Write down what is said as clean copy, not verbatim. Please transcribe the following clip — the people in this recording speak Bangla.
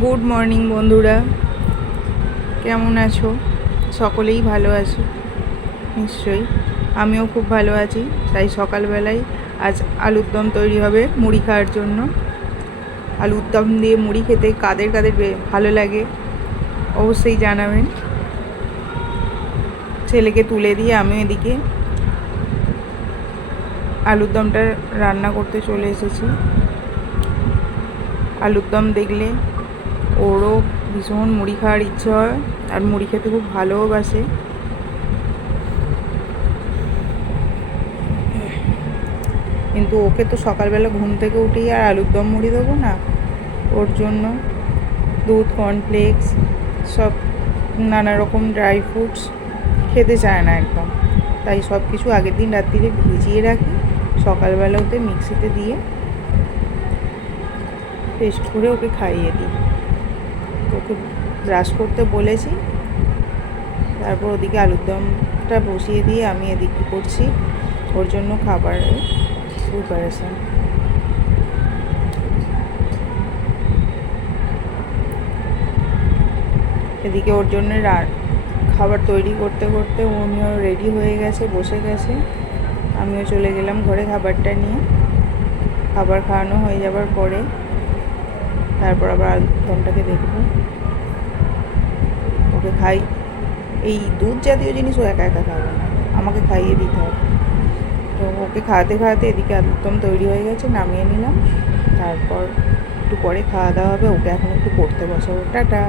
গুড মর্নিং বন্ধুরা, কেমন আছো? সকলেই ভালো আছো নিশ্চয়ই। আমিও খুব ভালো আছি। তাই সকালবেলায় আজ আলুর দম তৈরি হবে মুড়ি খাওয়ার জন্য। আলুর দম দিয়ে মুড়ি খেতে কাদের কাদের ভালো লাগে অবশ্যই জানাবেন। ছেলেকে তুলে দিয়ে আমি এদিকে আলুর দমটা রান্না করতে চলে এসেছি। আলুর দম দেখলে ওরও ভীষণ মুড়ি খাওয়ার ইচ্ছে হয়, আর মুড়ি খেতে খুব ভালোবাসে। কিন্তু ওকে তো সকালবেলা ঘুম থেকে উঠেই আর আলুর দম মুড়ি দেবো না। ওর জন্য দুধ, কর্নফ্লেক্স, সব নানা রকম ড্রাই ফ্রুটস খেতে চায় না একদম। তাই সব কিছু আগের দিন রাত্রিরে ভিজিয়ে রাখি, সকালবেলা ওতে মিক্সিতে দিয়ে পেস্ট করে ওকে খাইয়ে দিই। ওকে ব্রাশ করতে বলেছি, তারপর ওদিকে আলুর দমটা বসিয়ে দিয়ে আমি এদিকে করছি ওর জন্য খাবারের প্রিপারেশান। এদিকে ওর জন্য খাবার তৈরি করতে করতে উনিও রেডি হয়ে গেছে, বসে গেছে। আমিও চলে গেলাম ঘরে খাবারটা নিয়ে। খাবার খাওয়ানো হয়ে যাবার পরে তারপর আবার আলুর দমটাকে দেখব। ওকে এই দুধ জাতীয় জিনিস ও একা একা খাবে না, আমাকে খাইয়ে দিতে হবে। তো ওকে খাওয়াতে খাওয়াতে এদিকে আলুর দম তৈরি হয়ে গেছে, নামিয়ে নিলাম। তারপর একটু পরে খাওয়া দাওয়া হবে। ওকে এখন একটু পড়তে বসাবো। টাটা।